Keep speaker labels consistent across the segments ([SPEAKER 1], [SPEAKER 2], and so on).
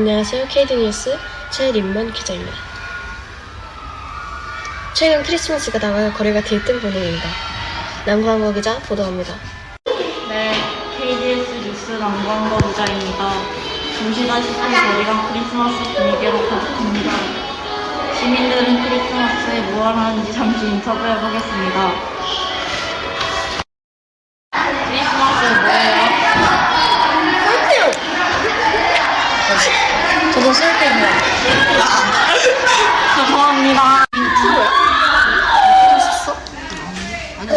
[SPEAKER 1] 안녕하세요. KD뉴스 최림만 기자입니다. 최근 크리스마스가 다가여 거리가 들뜬 분위기입니다. 남광거 기자 보도합니다.
[SPEAKER 2] 네, KBS 뉴스 남광거 기자입니다. 보시다시피 거리가 크리스마스 분위기로 가득합니다. 시민들은 크리스마스에 무엇을 하는지 잠시 인터뷰해 보겠습니다.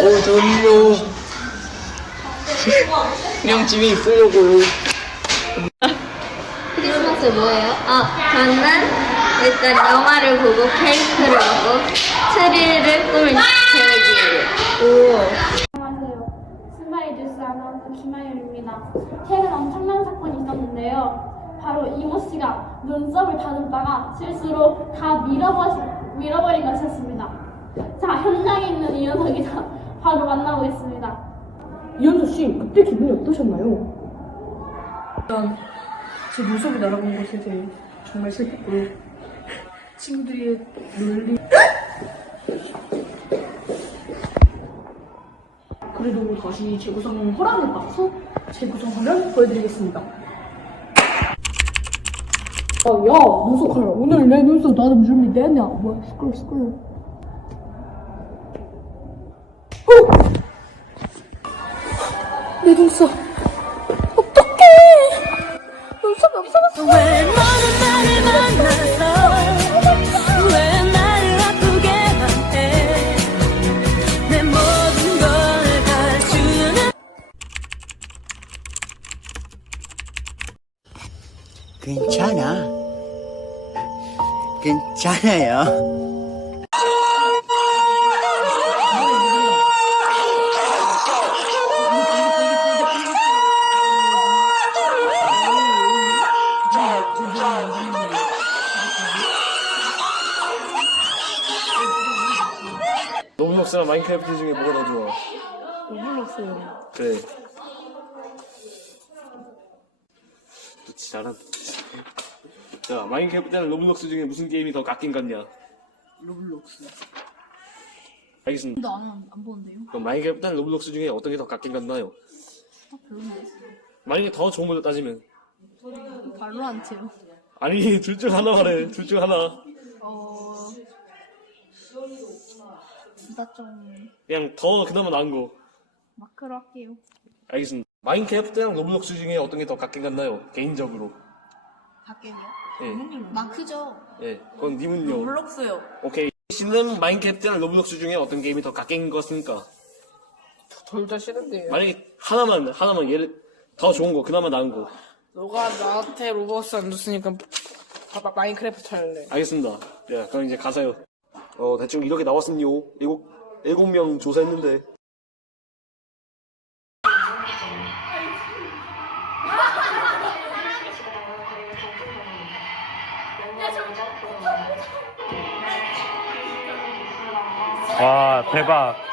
[SPEAKER 3] 어, 저는요. 그냥 집에 있으려고요.
[SPEAKER 4] 크리스마스 뭐예요? 아, 저는 일단 영화를 보고 케이크를 먹고 트리를 꾸밀 계획이에요.
[SPEAKER 5] 안녕하세요. 스마일 뉴스 아나운서 김하율입니다. 최근 엄청난 사건이 있었는데요. 바로 이모 씨가 눈썹을 다듬다가 실수로 다 밀어버리, 밀어버린 것이었습니다. 자, 현장에 있는 이 녀석이다. 바로 만나보겠습니다.
[SPEAKER 6] 이현수 씨, 그때 기분이 어떠셨나요? 일단 제 눈썹이 날아간 것에 대해 정말 슬펐고요. 친구들이 놀리. 그래도 다시 재구성 허락을 받아서 재구성하면 보여드리겠습니다. 아, 야, 눈썹 칼. 오늘 내 눈썹 다듬 준비됐냐? 뭐야, 스쿨. 어! 내 눈썹. 어떡해! 눈썹이 없어졌어.
[SPEAKER 7] 왜 너는 나를 만나서 왜 나를 아프게만 해내 모든 걸 다 주는
[SPEAKER 3] 괜찮아. 괜찮아요.
[SPEAKER 8] 로블록스랑 마인크래프트 중에 뭐가 더 좋아?
[SPEAKER 6] 로블록스요.
[SPEAKER 8] 그래. 또 잘한다. 자, 마인크래프트랑 로블록스 중에 무슨 게임이 더 깎인 같냐?
[SPEAKER 6] 로블록스.
[SPEAKER 8] 알겠습니다.
[SPEAKER 6] 나 안, 안 보는데요?
[SPEAKER 8] 그럼 마인크래프트랑 로블록스 중에 어떤 게 더 깎인 같나요?
[SPEAKER 6] 별론데.
[SPEAKER 8] 만약에 더 좋은 걸로 따지면
[SPEAKER 6] 발로란트요.
[SPEAKER 8] 아니 둘 중 하나 말해. 둘 중 하나.
[SPEAKER 6] 어. 둘 다 좀
[SPEAKER 8] 그냥 더 그나마 나은 거.
[SPEAKER 6] 마크로 할게요.
[SPEAKER 8] 알겠습니다. 마인크래프트랑 로블록스 중에 어떤 게더 깎인 같나요? 개인적으로.
[SPEAKER 6] 할게요.
[SPEAKER 8] 예.
[SPEAKER 6] 마크죠.
[SPEAKER 8] 예. 그건 님은요?
[SPEAKER 2] 블록스요.
[SPEAKER 8] 오케이. 씨는 마인크래프트랑 로블록스 중에 어떤 게임이 더 깎인 것 같습니까?
[SPEAKER 3] 둘 다 싫은데요.
[SPEAKER 8] 만약에 하나만 하나만 예를 더 좋은 거 그나마 나은 거
[SPEAKER 3] 너가 나한테 로버스 안 줬으니까 바- 마인크래프트 할래.
[SPEAKER 8] 알겠습니다. 네, 그럼 이제 가세요. 어 대충 이렇게 나왔음요. 일곱 일곱 명 조사했는데
[SPEAKER 9] 와 대박